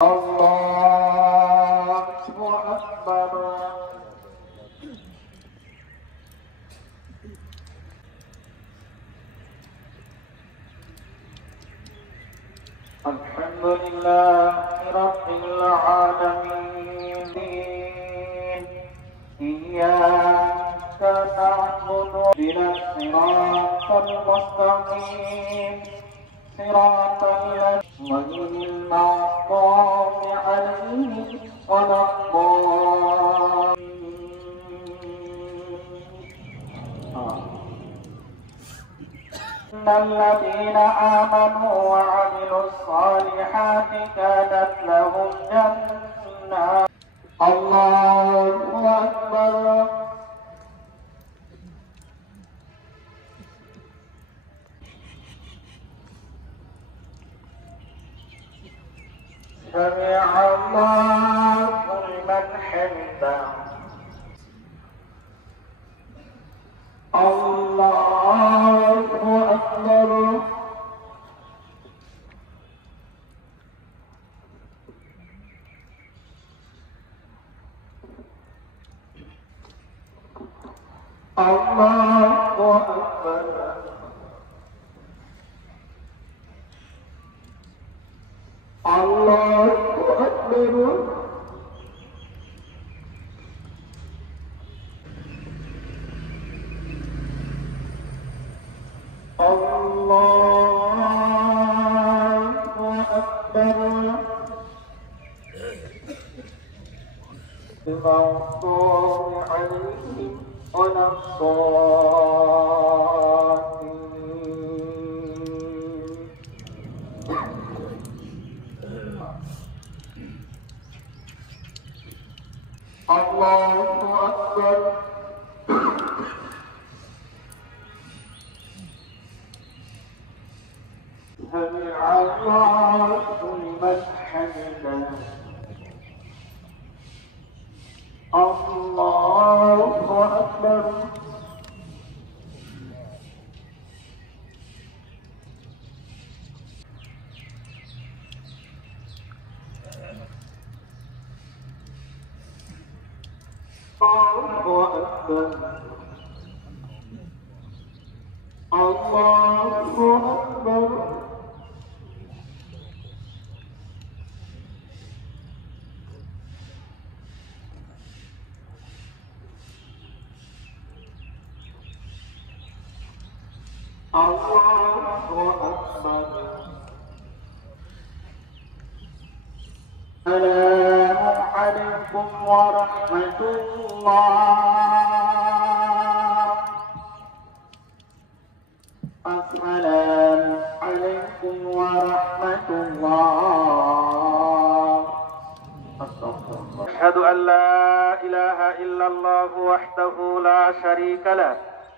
الله أكبر. الحمد لله رب العالمين. إياك نعبد اهدنا الصراط المستقيم صراط الذين المغضوب عليهم ولا الضالين. الذين آمنوا وعملوا الصالحات كانت لهم جنات. الله أكبر. سمع الله لمن حمده. الله أكبر. الله أكبر. الله أكبر. الله أكبر. المغضوب عليهم ولا الضالين. الله أكبر. سمع الله لمن حمده. الله أكبر. الله أكبر. الله أكبر. الله أكبر. السلام عليكم ورحمة الله. السلام عليكم ورحمة الله. أشهد أن لا إله إلا الله وحده لا شريك له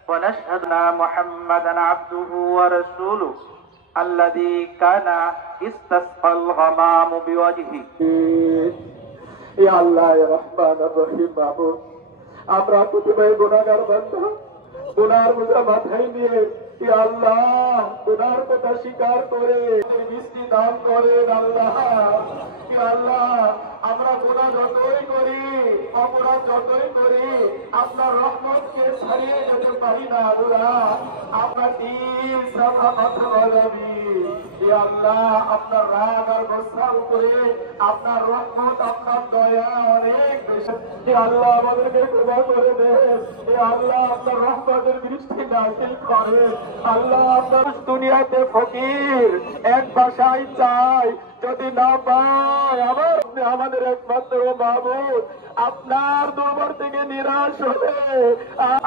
ونشهد أن محمدا عبده ورسوله الذي كان استسقى الغمام بوجهه. يا الله يا رحمن الرحيم মাবুদ, আমরা প্রতিবারই গুনাহগার বান্দা, গুনার বোঝা মাথায় নিয়ে ইয়া আল্লাহ গুনার কথা স্বীকার করে মিষ্টি দান করেন আল্লাহ। ইয়া আল্লাহ আমরা গুনাহ যতই করি, অপরাধ যতই করি, আপনার রহমতকে ছাড়িয়ে যেতে পারি না আল্লাহ। আপনার দিন সাফা কথা বলাবি ইয়া আল্লাহ, আপনার রাগ আর গোসার উপরে আপনার রহমত, আপনার দয়া অনেক বেশি। ইয়া আল্লাহ আমাদেরকে ক্ষমা করে দেন। ইয়া আল্লাহ আপনার রহমতের বৃষ্টি নাযিল করেন আল্লাহ। আপনার দুনিয়াতে ফকির এক ভাষায় চাই, যদি না পায় আমাদের একমাত্র মাবুদ। আপনার দরবার থেকে নিরাশ হলে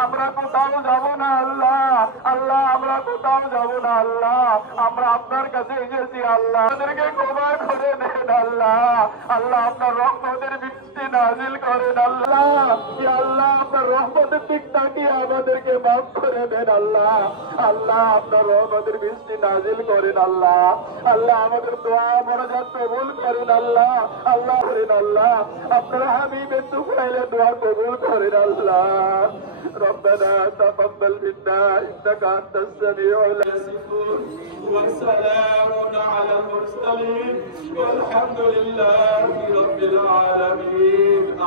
আমরা কোথাও যাব না আল্লাহ। আল্লাহ আমরা কোথাও যাব না আল্লাহ, আমরা আপনার কাছে এসেছি আল্লাহ। আমাদেরকে ক্ষমা করে দেন আল্লাহ। আল্লাহ আপনার রহমতের বৃষ্টি নাযিল করেন আল্লাহ। আল্লাহ আপনার রহমতের দিক তাকিয়ে আমাদেরকে মাফ করে দেন আল্লাহ। আল্লাহ আপনার রহমতের বৃষ্টি নাযিল করেন আল্লাহ। আল্লাহ আমাদের দোয়া মোনাজাত কবুল করেন আল্লাহ। আল্লাহ করেন আল্লাহ, আপনার হাবিবের দুখাইলে দোয়া কবুল করেন আল্লাহ। ربنا تقبل منا إنك أنت السميع العليم. وسلام على المرسلين والحمد لله رب العالمين.